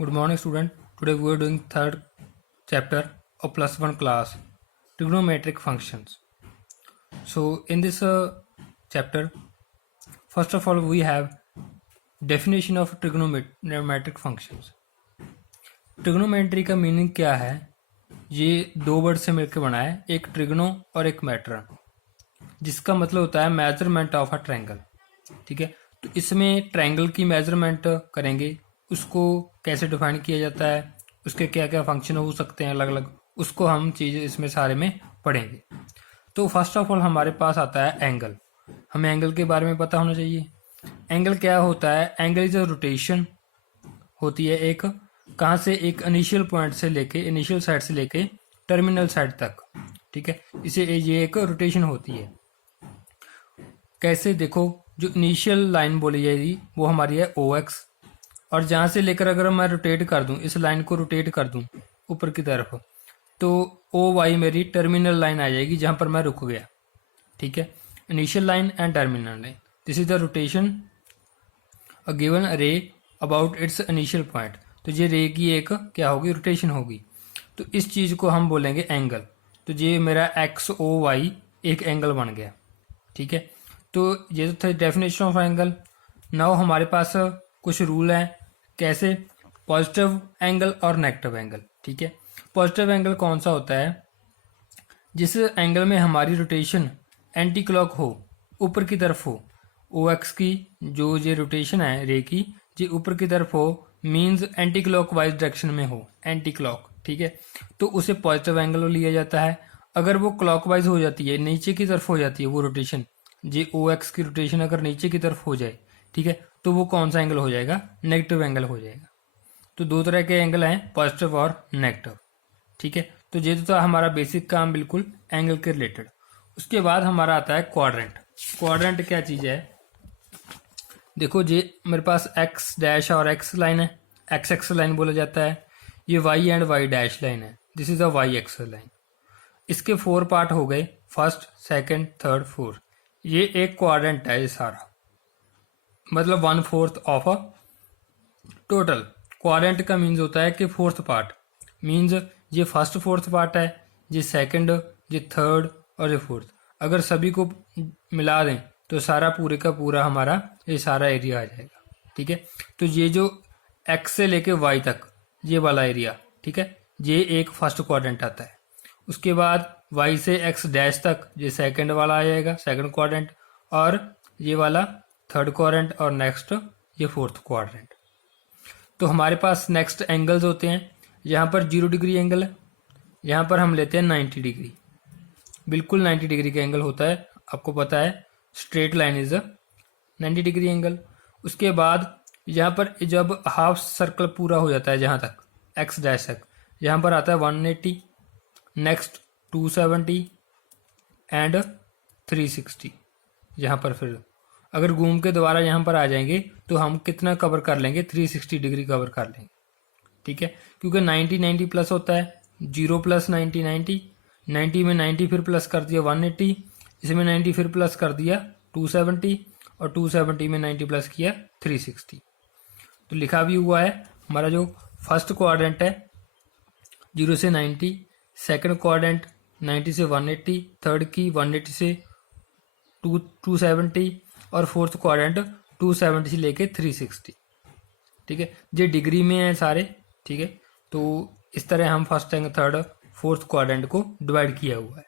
Good morning, student. Today we are doing third chapter of +1 class, trigonometric functions. So in this chapter, first of all we have definition of trigonometric functions. Trigonometry का meaning क्या है? ये दो word से मिलकर बना है, एक ट्रिग्नो और एक मैट्रन, जिसका मतलब होता है मेजरमेंट ऑफ अ ट्रायंगल. ठीक है, तो इसमें ट्रायंगल की मेजरमेंट करेंगे, उसको कैसे डिफाइन किया जाता है, उसके क्या क्या फंक्शन हो सकते हैं अलग अलग, उसको हम चीज़ इसमें सारे में पढ़ेंगे. तो फर्स्ट ऑफ ऑल हमारे पास आता है एंगल. हमें एंगल के बारे में पता होना चाहिए. एंगल क्या होता है? एंगल इज अ रोटेशन होती है एक, कहाँ से? एक इनिशियल पॉइंट से लेके, इनिशियल साइड से लेके टर्मिनल साइड तक. ठीक है, इसे ये एक रोटेशन होती है. कैसे? देखो, जो इनिशियल लाइन बोली जाएगी वो हमारी है OX, और जहाँ से लेकर अगर मैं रोटेट कर दूँ, इस लाइन को रोटेट कर दूँ ऊपर की तरफ, तो OY मेरी टर्मिनल लाइन आ जाएगी जहाँ पर मैं रुक गया. ठीक है, initial line and terminal line. This is the rotation a given रे अबाउट इट्स इनिशियल पॉइंट. तो ये रे की एक क्या होगी? रोटेशन होगी. तो इस चीज़ को हम बोलेंगे एंगल. तो ये मेरा XOY एक एंगल बन गया. ठीक है, तो ये तो था डेफिनेशन ऑफ एंगल. नाउ हमारे पास कुछ रूल हैं. कैसे? पॉजिटिव एंगल और नेगेटिव एंगल. ठीक है, पॉजिटिव एंगल कौन सा होता है? जिस एंगल में हमारी रोटेशन एंटी क्लॉक हो, ऊपर की तरफ हो. OX की जो ये रोटेशन है रे की, ये ऊपर की तरफ हो, means anti clock wise direction में हो, एंटी क्लॉक. ठीक है, तो उसे पॉजिटिव एंगल लिया जाता है. अगर वो क्लॉकवाइज हो जाती है, नीचे की तरफ हो जाती है वो रोटेशन, जी OX की रोटेशन अगर नीचे की तरफ हो जाए, ठीक है, तो वो कौन सा एंगल हो जाएगा? नेगेटिव एंगल हो जाएगा. तो दो तरह के एंगल हैं, पॉजिटिव और नेगेटिव. ठीक है, तो ये तो था हमारा बेसिक काम बिल्कुल एंगल के रिलेटेड. उसके बाद हमारा आता है क्वाड्रेंट. क्वाड्रेंट क्या चीज़ है? देखो, ये मेरे पास एक्स डैश और एक्स लाइन है, एक्स एक्स लाइन बोला जाता है. ये Y and Y dash line है, this is a Y X line. इसके 4 पार्ट हो गए, फर्स्ट, सेकंड, थर्ड, फोर्थ. ये एक क्वाड्रेंट है ये सारा, मतलब 1/4 ऑफ अ टोटल. क्वाड्रेंट का मीन्स होता है कि फोर्थ पार्ट, मीन्स ये फर्स्ट फोर्थ पार्ट है, ये सेकंड, ये थर्ड और ये फोर्थ. अगर सभी को मिला दें तो सारा पूरे का पूरा हमारा ये सारा एरिया आ जाएगा. ठीक है, तो ये जो एक्स से लेके वाई तक ये वाला एरिया, ठीक है, ये एक फर्स्ट क्वाड्रेंट आता है. उसके बाद वाई से एक्स डैश तक ये सेकंड वाला आ जाएगा, सेकंड क्वाड्रेंट, और ये वाला थर्ड क्वाड्रेंट, और नेक्स्ट ये फोर्थ क्वाड्रेंट. तो हमारे पास नेक्स्ट एंगल्स होते हैं. यहाँ पर 0 डिग्री एंगल है, यहाँ पर हम लेते हैं 90 डिग्री. बिल्कुल 90 डिग्री का एंगल होता है, आपको पता है. Straight line is 90 degree angle. उसके बाद यहाँ पर जब हाफ सर्कल पूरा हो जाता है जहाँ तक एक्स डैश तक, यहाँ पर आता है 180, नेक्स्ट 270 एंड 360. यहाँ पर फिर अगर घूम के दोबारा यहाँ पर आ जाएंगे तो हम कितना कवर कर लेंगे? 360 डिग्री कवर कर लेंगे. ठीक है, क्योंकि 90 प्लस होता है, 0 प्लस 90 90 में 90 फिर प्लस कर दिया 180, इसमें 90 फिर प्लस कर दिया 270, और 270 में 90 प्लस किया 360. तो लिखा भी हुआ है हमारा जो फर्स्ट क्वाड्रेंट है 0 से 90, सेकंड क्वाड्रेंट 90 से 180, थर्ड की 180 से 270, और फोर्थ क्वाड्रेंट 270 से लेके 360. ठीक है, ये डिग्री में है सारे. ठीक है, तो इस तरह हम first and third fourth quadrant को डिवाइड किया हुआ है.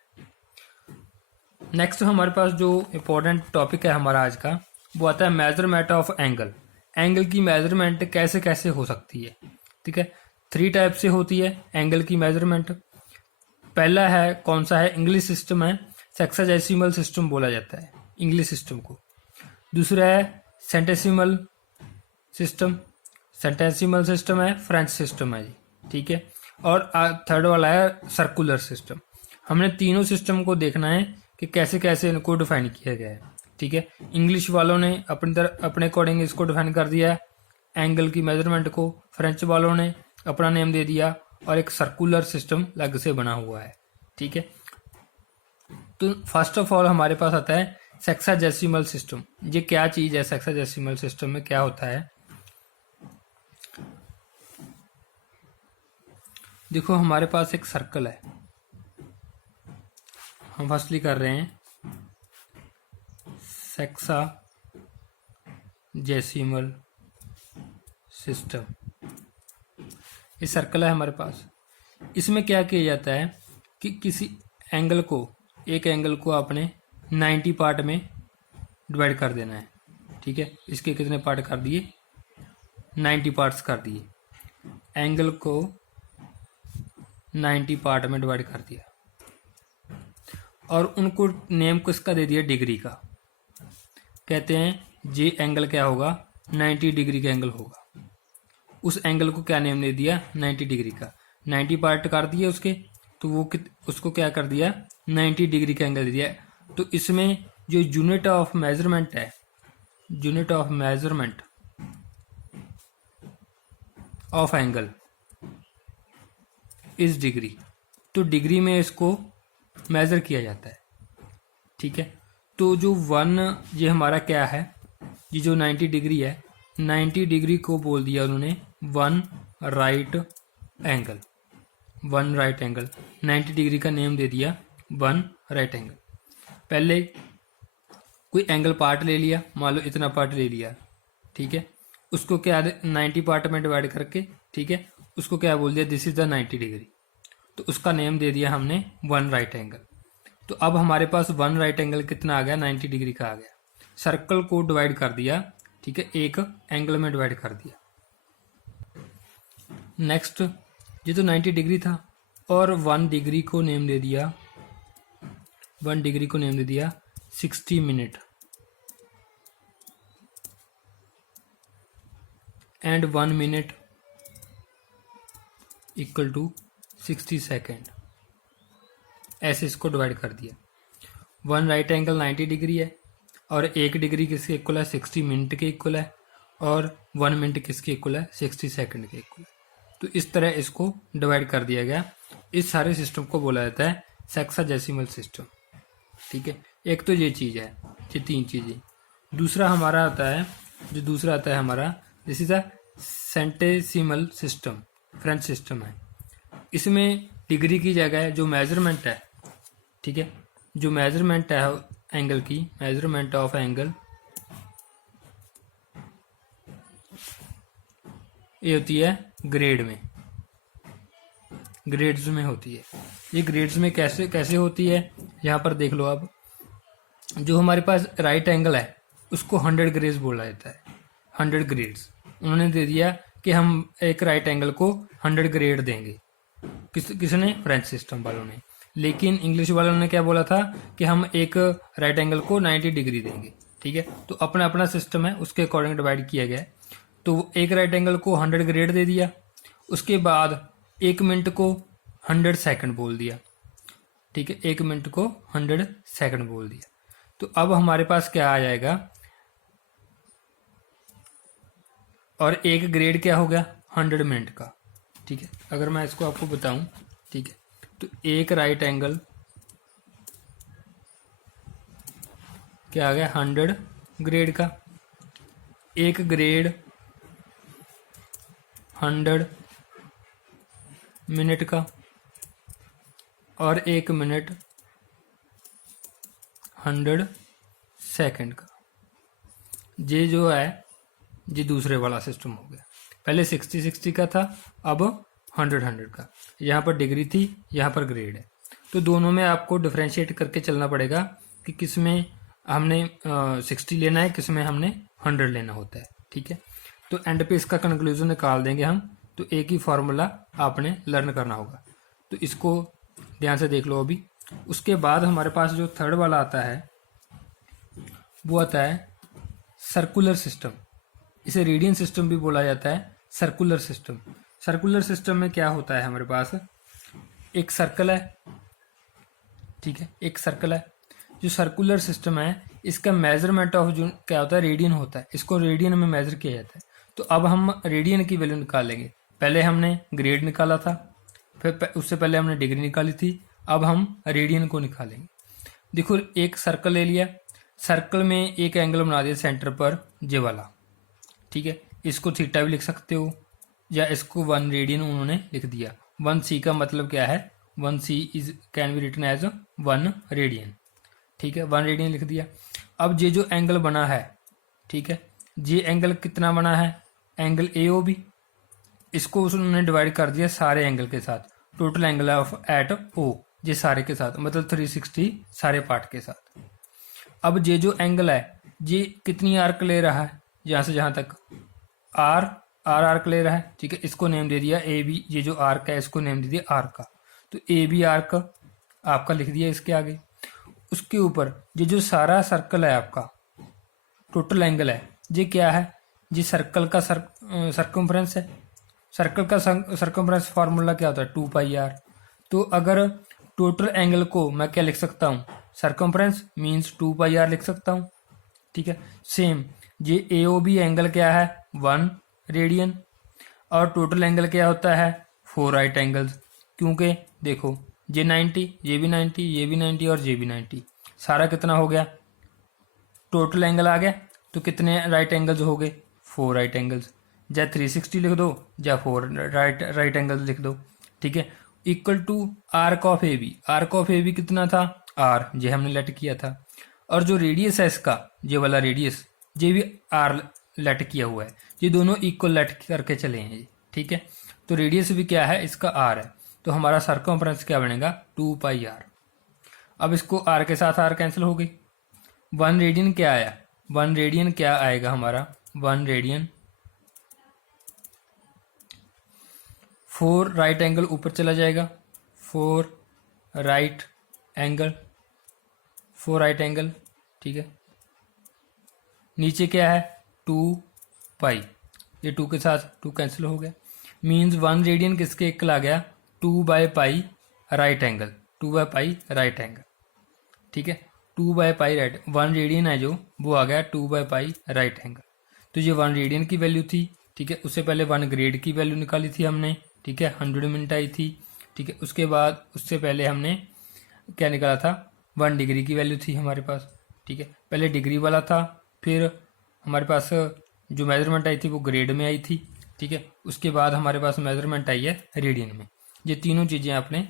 नेक्स्ट हमारे पास जो इम्पोर्टेंट टॉपिक है हमारा आज का, वो आता है मेजरमेंट ऑफ एंगल. एंगल की मेजरमेंट कैसे कैसे हो सकती है? ठीक है, 3 टाइप से होती है एंगल की मेजरमेंट. पहला है कौन सा है? इंग्लिश सिस्टम है, सेक्साडेसिमल सिस्टम बोला जाता है इंग्लिश सिस्टम को. दूसरा है सेंटेसिमल सिस्टम, सेंटेसिमल सिस्टम है फ्रेंच सिस्टम है जी. ठीक है, और थर्ड वाला है सर्कुलर सिस्टम. हमने तीनों सिस्टम को देखना है कि कैसे कैसे इनको डिफाइन किया गया है. ठीक है, इंग्लिश वालों ने अपने अकॉर्डिंग इसको डिफाइन कर दिया है एंगल की मेजरमेंट को, फ्रेंच वालों ने अपना नेम दे दिया, और एक सर्कुलर सिस्टम अलग से बना हुआ है. ठीक है, तो फर्स्ट ऑफ ऑल हमारे पास आता है सेक्साडेसिमल सिस्टम. ये क्या चीज़ है? सेक्साडेसिमल सिस्टम में क्या होता है? देखो हमारे पास एक सर्कल है, हम फर्स्टली कर रहे हैं हेक्साडेसिमल सिस्टम। ये सर्कल है हमारे पास। इसमें क्या किया जाता है कि किसी एंगल को, एक एंगल को आपने 90 पार्ट में डिवाइड कर देना है। ठीक है, इसके कितने पार्ट कर दिए? 90 पार्ट्स कर दिए। एंगल को 90 पार्ट में डिवाइड कर दिया और उनको नेम किसका दे दिया? डिग्री का। कहते हैं ये एंगल क्या होगा? 90 डिग्री का एंगल होगा। उस एंगल को क्या नेम दे दिया? 90 डिग्री का। 90 पार्ट कर दिए उसके, तो वो उसको क्या कर दिया? 90 डिग्री का एंगल दे दिया। तो इसमें जो यूनिट ऑफ मेजरमेंट है, unit of measurement of angle इस डिग्री, तो डिग्री में इसको मेजर किया जाता है। ठीक है, तो जो 1 ये हमारा क्या है? ये जो 90 डिग्री है, 90 डिग्री को बोल दिया उन्होंने 1 right angle. 1 right angle, 90 degree का नेम दे दिया 1 राइट एंगल। पहले कोई एंगल पार्ट ले लिया, मान लो इतना पार्ट ले लिया। ठीक है, उसको क्या 90 पार्ट में डिवाइड करके, ठीक है, उसको क्या बोल दिया? This is the 90 degree. तो उसका नेम दे दिया हमने 1 राइट एंगल। तो अब हमारे पास 1 राइट एंगल कितना आ गया? 90 डिग्री का आ गया। सर्कल को डिवाइड कर दिया, ठीक है, एक एंगल में डिवाइड कर दिया। नेक्स्ट, ये तो 90 डिग्री था और 1 डिग्री को नेम दे दिया, 1 डिग्री को नेम दे दिया 60 minute and 1 minute equal to 60 second. ऐसे इसको डिवाइड कर दिया। 1 राइट एंगल 90 डिग्री है और 1 डिग्री किसके इक्वल है? 60 मिनट के इक्वल है, और 1 मिनट किसके इक्वल है? 60 सेकेंड के इक्वल है। तो इस तरह इसको डिवाइड कर दिया गया। इस सारे सिस्टम को बोला जाता है हेक्साडेसिमल सिस्टम। ठीक है, एक तो ये चीज़ है, ये 3 चीज़ें। दूसरा हमारा आता है, जो दूसरा आता है हमारा, this is a centesimal system, French system है। इसमें डिग्री की जगह जो मेजरमेंट है, ठीक है, जो मेजरमेंट है एंगल की, मेजरमेंट ऑफ एंगल, ये होती है ग्रेड में, ग्रेड्स में होती है। ये ग्रेड्स में कैसे कैसे होती है, यहाँ पर देख लो आप। जो हमारे पास राइट एंगल है उसको 100 ग्रेड्स बोला जाता है। 100 ग्रेड्स उन्होंने दे दिया कि हम एक राइट एंगल को 100 ग्रेड देंगे। किसने? फ्रेंच सिस्टम वालों ने। लेकिन इंग्लिश वालों ने क्या बोला था कि हम एक राइट एंगल को 90 डिग्री देंगे। ठीक है, तो अपना अपना सिस्टम है, उसके अकॉर्डिंग डिवाइड किया गया। तो एक राइट एंगल को 100 ग्रेड दे दिया, उसके बाद 1 मिनट को 100 सेकंड बोल दिया। ठीक है, 1 मिनट को 100 सेकंड बोल दिया। तो अब हमारे पास क्या आ जाएगा? और एक ग्रेड क्या हो गया? 100 मिनट का। ठीक है, अगर मैं इसको आपको बताऊं, ठीक है, तो एक राइट एंगल क्या आ गया? 100 ग्रेड का। एक ग्रेड 100 मिनट का, और 1 मिनट 100 सेकंड का। ये जो है ये दूसरे वाला सिस्टम हो गया। पहले 60-60 का था, अब 100-100 का। यहाँ पर डिग्री थी, यहाँ पर ग्रेड है। तो दोनों में आपको डिफ्रेंशिएट करके चलना पड़ेगा कि किस में हमने 60 लेना है, किस में हमने 100 लेना होता है। ठीक है, तो एंड पे इसका कंक्लूजन निकाल देंगे हम। तो एक ही फॉर्मूला आपने लर्न करना होगा, तो इसको ध्यान से देख लो अभी। उसके बाद हमारे पास जो थर्ड वाला आता है वो आता है सर्कुलर सिस्टम। इसे रेडियन सिस्टम भी बोला जाता है, सर्कुलर सिस्टम। सर्कुलर सिस्टम में क्या होता है? हमारे पास एक सर्कल है, ठीक है, एक सर्कल है। जो सर्कुलर सिस्टम है इसका मेजरमेंट ऑफ जो क्या होता है? रेडियन होता है। इसको रेडियन में मेजर किया जाता है। तो अब हम रेडियन की वैल्यू निकालेंगे। पहले हमने ग्रेड निकाला था, फिर उससे पहले हमने डिग्री निकाली थी, अब हम रेडियन को निकालेंगे। देखो, एक सर्कल ले लिया, सर्कल में एक एंगल बना दिया सेंटर पर, जे वाला। ठीक है, इसको थीटा भी लिख सकते हो, या इसको 1 रेडियन उन्होंने लिख दिया। 1c का मतलब क्या है, 1c is can be written as 1 radian. ठीक है, 1 रेडियन लिख दिया। अब ये जो एंगल बना है, ठीक है, ये एंगल कितना बना है, एंगल ए ओ बी, इसको उन्होंने डिवाइड कर दिया सारे एंगल के साथ, टोटल एंगल ऑफ एट ओ, ये सारे के साथ, मतलब 360 सारे पार्ट के साथ। अब ये जो एंगल है ये कितनी आर्क ले रहा है, यहाँ से जहाँ तक आर आर्क ले रहा है। ठीक है, इसको नेम दे दिया ए बी, ये जो आर्क है इसको नेम दे दिया आर का, तो ए बी आर्क आपका लिख दिया इसके आगे। उसके ऊपर ये जो सारा सर्कल है आपका, टोटल एंगल है, ये क्या है, ये सर्कल का सर्कम्फ्रेंस है। सर्कल का सर्कम्फ्रेंस फार्मूला क्या होता है, 2πr। तो अगर टोटल एंगल को मैं क्या लिख सकता हूँ, सर्कम्फ्रेंस मीन्स 2πr लिख सकता हूँ। ठीक है, सेम ये AOB एंगल क्या है, 1 रेडियन, और टोटल एंगल क्या होता है, 4 राइट एंगल्स। क्योंकि देखो ये 90, ये भी 90, ये भी 90 और ये भी 90, सारा कितना हो गया, टोटल एंगल आ गया। तो कितने राइट एंगल्स हो गए, 4 राइट एंगल्स। या 360 लिख दो या 4 राइट एंगल्स लिख दो। ठीक है, equal to arc of A B. Arc of A B कितना था, आर, ये हमने लेट किया था। और जो रेडियस है इसका, ये वाला रेडियस, ये भी आर लेट किया हुआ है। ये दोनों इक्वल लेट करके चले हैं ये। ठीक है, तो रेडियस भी क्या है, इसका आर है। तो हमारा सर्कमफ्रेंस क्या बनेगा, 2πr। अब इसको आर के साथ आर कैंसिल हो गई। 1 रेडियन क्या आया, 1 रेडियन क्या आएगा हमारा, 1 रेडियन 4 राइट एंगल ऊपर चला जाएगा, 4 राइट एंगल, 4 राइट एंगल। ठीक है, नीचे क्या है, 2π, ये 2 के साथ 2 कैंसिल हो गया। मीन्स 1 रेडियन किसके इक्वल आ गया, 2/π राइट एंगल, 2/π राइट एंगल। ठीक है, 2/π राइट, 1 रेडियन है जो, वो आ गया 2/π राइट एंगल। तो ये 1 रेडियन की वैल्यू थी। ठीक है, उससे पहले 1 ग्रेड की वैल्यू निकाली थी हमने। ठीक है, 100 मिनट आई थी। ठीक है, उसके बाद उससे पहले हमने क्या निकाला था, 1 डिग्री की वैल्यू थी हमारे पास। ठीक है, पहले डिग्री वाला था, फिर हमारे पास जो मेजरमेंट आई थी वो ग्रेड में आई थी। ठीक है, उसके बाद हमारे पास मेजरमेंट आई है रेडियन में। ये तीनों चीज़ें आपने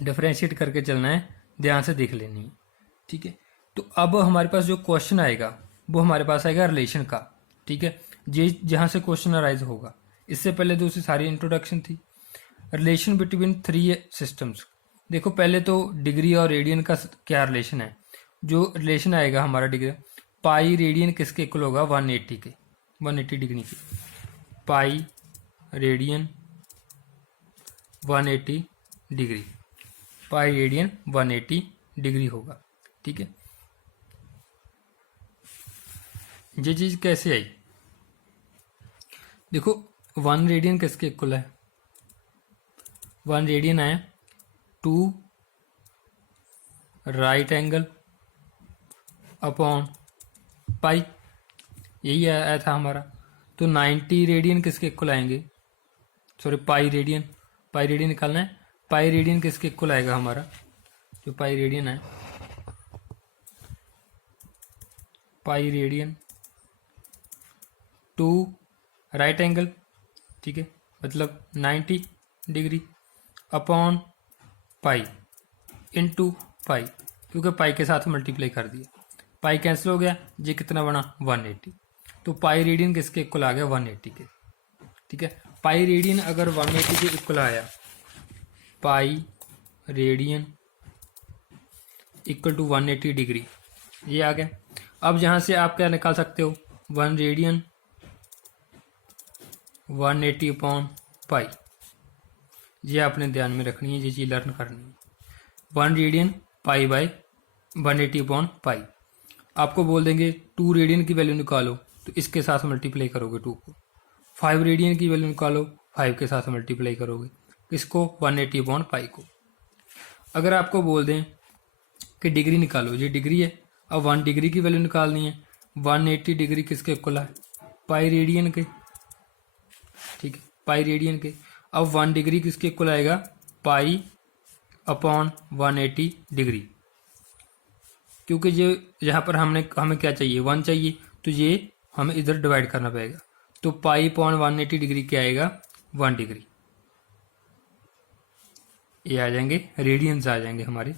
डिफ्रेंशिएट करके चलना है, ध्यान से देख लेनी है। ठीक है, तो अब हमारे पास जो क्वेश्चन आएगा वो हमारे पास आएगा रिलेशन का। ठीक है, ये जहाँ से क्वेश्चन अराइज होगा। इससे पहले तो उसकी सारी इंट्रोडक्शन थी। Relation between 3 systems. देखो पहले तो डिग्री और रेडियन का क्या रिलेशन है। जो रिलेशन आएगा हमारा डिग्री, पाई रेडियन किसके इक्वल होगा, 180 के, 180 डिग्री के। Pi radian 180 degree, pi radian 180 degree होगा। ठीक है, ये चीज कैसे आई, देखो 1 रेडियन किसके इक्वल है, 1 रेडियन है 2 राइट एंगल अपॉन पाई, यही आया था हमारा। तो 90 रेडियन किसके इक्वल आएंगे, सॉरी पाई रेडियन निकालना है। पाई रेडियन किसके इक्वल आएगा हमारा, जो पाई रेडियन है, पाई रेडियन 2 राइट एंगल, ठीक है, मतलब 90 degree upon pi into pi, क्योंकि पाई के साथ मल्टीप्लाई कर दिया, पाई कैंसिल हो गया, ये कितना बना 180। तो पाई रेडियन किसके इक्वल आ गया 180 के। ठीक है, पाई रेडियन अगर 180 के इक्वल आया, pi radian equal to 180 degree, ये आ गया। अब यहाँ से आप क्या निकाल सकते हो, 1 रेडियन 180 अपॉन पाई, ये आपने ध्यान में रखनी है, ये चीज़ लर्न करनी है। 1 radian pi by 180 upon pi. आपको बोल देंगे 2 रेडियन की वैल्यू निकालो, तो इसके साथ मल्टीप्लाई करोगे 2 को। 5 रेडियन की वैल्यू निकालो, 5 के साथ मल्टीप्लाई करोगे इसको 180 अपॉन पाई को। अगर आपको बोल दें कि डिग्री निकालो, ये डिग्री है, अब 1 डिग्री की वैल्यू निकालनी है, 180 डिग्री किसके इक्वल है, पाई रेडियन के। ठीक है, पाई रेडियन के। अब 1 डिग्री किसके इक्वल आएगा, पाई अपॉन 180 डिग्री, क्योंकि ये यहाँ पर हमें क्या चाहिए, 1 चाहिए, तो ये हमें इधर डिवाइड करना पड़ेगा। तो पाई अपॉन 180 डिग्री क्या आएगा, 1 डिग्री। ये आ जाएंगे रेडियंस आ जाएंगे हमारे।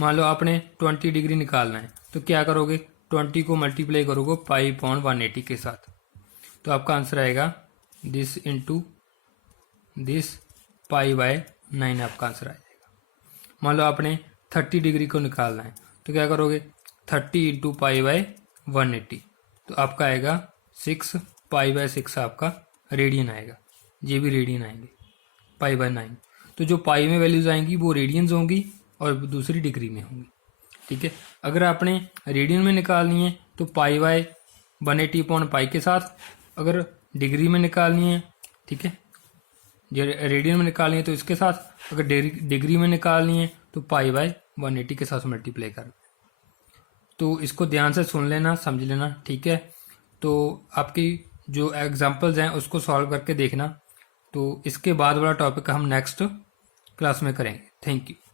मान लो आपने 20 डिग्री निकालना है तो क्या करोगे, 20 को मल्टीप्लाई करोगे पाई अपॉन 180 के साथ, तो आपका आंसर आएगा this into this pi by 9 आपका आंसर आ जाएगा। मान लो आपने 30 डिग्री को निकालना है तो क्या करोगे, 30 इंटू पाई बाय 180, तो आपका आएगा 6 पाई बाय 6 आपका रेडियन आएगा, ये भी रेडियन आएंगे पाई बाय 9। तो जो पाई में वैल्यूज आएंगी वो रेडियंस होंगी और दूसरी डिग्री में होंगी। ठीक है, अगर आपने रेडियन में निकालनी है तो पाई बाय 180 अपॉन पाई के साथ, अगर डिग्री में निकालनी है, ठीक है, रेडियन में निकालनी है तो इसके साथ, अगर डिग्री में निकालनी है तो पाई बाय 180 के साथ मल्टीप्लाई करना। तो इसको ध्यान से सुन लेना, समझ लेना। ठीक है, तो आपकी जो एग्जांपल्स हैं उसको सॉल्व करके देखना। तो इसके बाद वाला टॉपिक हम नेक्स्ट क्लास में करेंगे। Thank you.